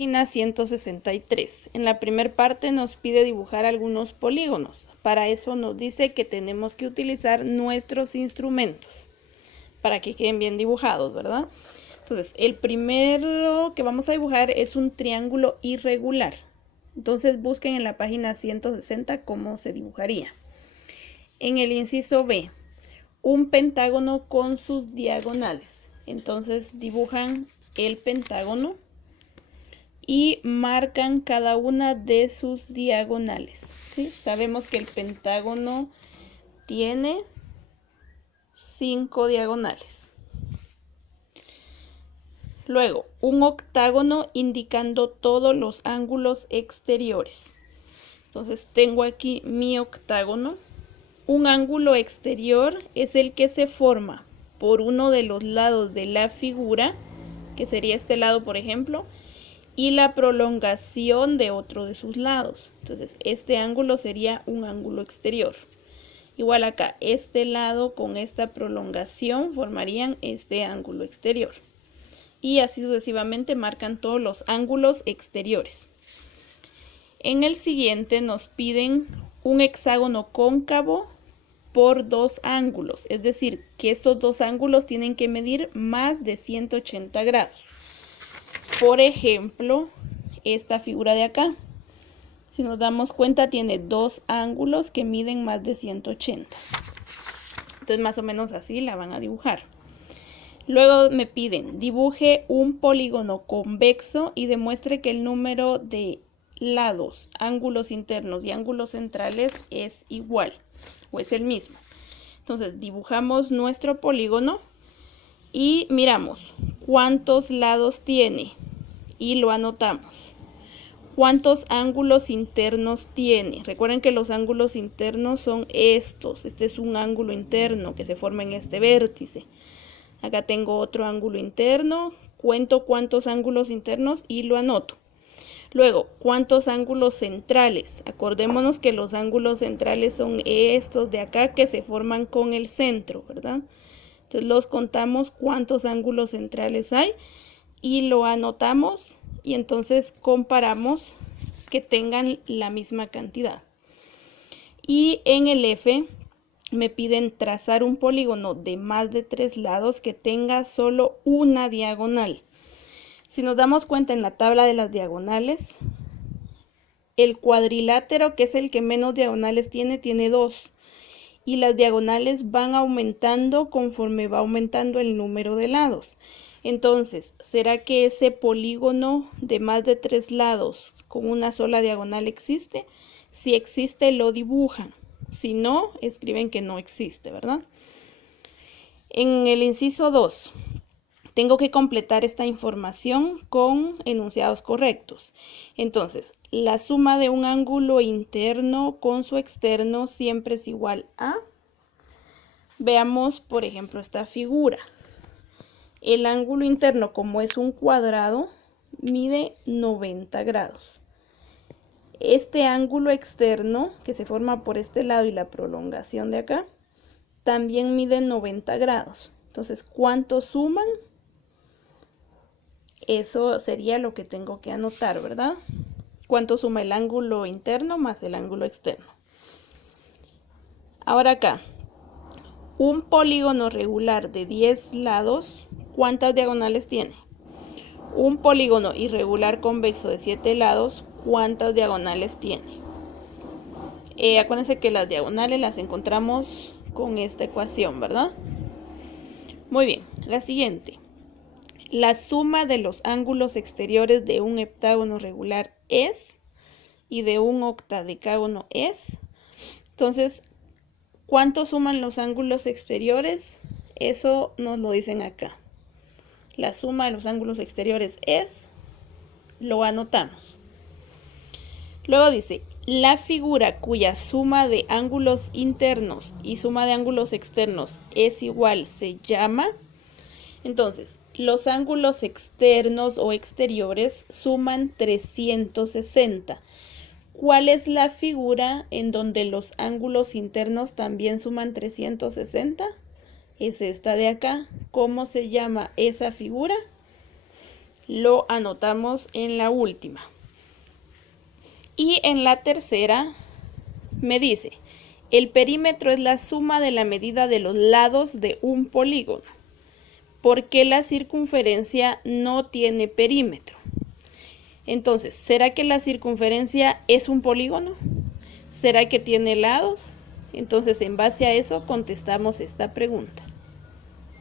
página 163. En la primera parte nos pide dibujar algunos polígonos. Para eso nos dice que tenemos que utilizar nuestros instrumentos para que queden bien dibujados, ¿verdad? Entonces, el primero que vamos a dibujar es un triángulo irregular. Entonces, busquen en la página 160 cómo se dibujaría. En el inciso B, un pentágono con sus diagonales. Entonces, dibujan el pentágono y marcan cada una de sus diagonales, ¿sí? Sabemos que el pentágono tiene 5 diagonales. Luego, un octágono indicando todos los ángulos exteriores. Entonces, tengo aquí mi octágono. Un ángulo exterior es el que se forma por uno de los lados de la figura, que sería este lado, por ejemplo, y la prolongación de otro de sus lados. Entonces, este ángulo sería un ángulo exterior. Igual acá, este lado con esta prolongación formarían este ángulo exterior. Y así sucesivamente marcan todos los ángulos exteriores. En el siguiente nos piden un hexágono cóncavo por 2 ángulos. Es decir, que estos 2 ángulos tienen que medir más de 180 grados. Por ejemplo, esta figura de acá. Si nos damos cuenta, tiene 2 ángulos que miden más de 180. Entonces, más o menos así la van a dibujar. Luego me piden, dibuje un polígono convexo y demuestre que el número de lados, ángulos internos y ángulos centrales es igual o es el mismo. Entonces, dibujamos nuestro polígono y miramos cuántos lados tiene y lo anotamos. ¿Cuántos ángulos internos tiene? Recuerden que los ángulos internos son estos. Este es un ángulo interno que se forma en este vértice. Acá tengo otro ángulo interno, cuento cuántos ángulos internos y lo anoto. Luego, ¿cuántos ángulos centrales? Acordémonos que los ángulos centrales son estos de acá que se forman con el centro, ¿verdad? Entonces los contamos cuántos ángulos centrales hay y lo anotamos y entonces comparamos que tengan la misma cantidad. Y en el F me piden trazar un polígono de más de 3 lados que tenga solo una diagonal. Si nos damos cuenta en la tabla de las diagonales, el cuadrilátero, que es el que menos diagonales tiene, tiene 2. Y las diagonales van aumentando conforme va aumentando el número de lados. Entonces, ¿será que ese polígono de más de 3 lados con una sola diagonal existe? Si existe, lo dibujan. Si no, escriben que no existe, ¿verdad? En el inciso 2, tengo que completar esta información con enunciados correctos. Entonces, la suma de un ángulo interno con su externo siempre es igual a... Veamos, por ejemplo, esta figura. El ángulo interno, como es un cuadrado, mide 90 grados. Este ángulo externo, que se forma por este lado y la prolongación de acá, también mide 90 grados. Entonces, ¿cuánto suman? Eso sería lo que tengo que anotar, ¿verdad? ¿Cuánto suma el ángulo interno más el ángulo externo? Ahora acá, un polígono regular de 10 lados, ¿cuántas diagonales tiene? Un polígono irregular convexo de 7 lados, ¿cuántas diagonales tiene? Acuérdense que las diagonales las encontramos con esta ecuación, ¿verdad? Muy bien, la siguiente. La suma de los ángulos exteriores de un heptágono regular es, y de un octadecágono es. Entonces, ¿cuánto suman los ángulos exteriores? Eso nos lo dicen acá. La suma de los ángulos exteriores es, lo anotamos. Luego dice, la figura cuya suma de ángulos internos y suma de ángulos externos es igual se llama. Entonces, los ángulos externos o exteriores suman 360. ¿Cuál es la figura en donde los ángulos internos también suman 360? Es esta de acá. ¿Cómo se llama esa figura? lo anotamos en la última. Y en la tercera me dice, el perímetro es la suma de la medida de los lados de un polígono. ¿Por qué la circunferencia no tiene perímetro? Entonces, ¿será que la circunferencia es un polígono? ¿Será que tiene lados? Entonces, en base a eso, contestamos esta pregunta.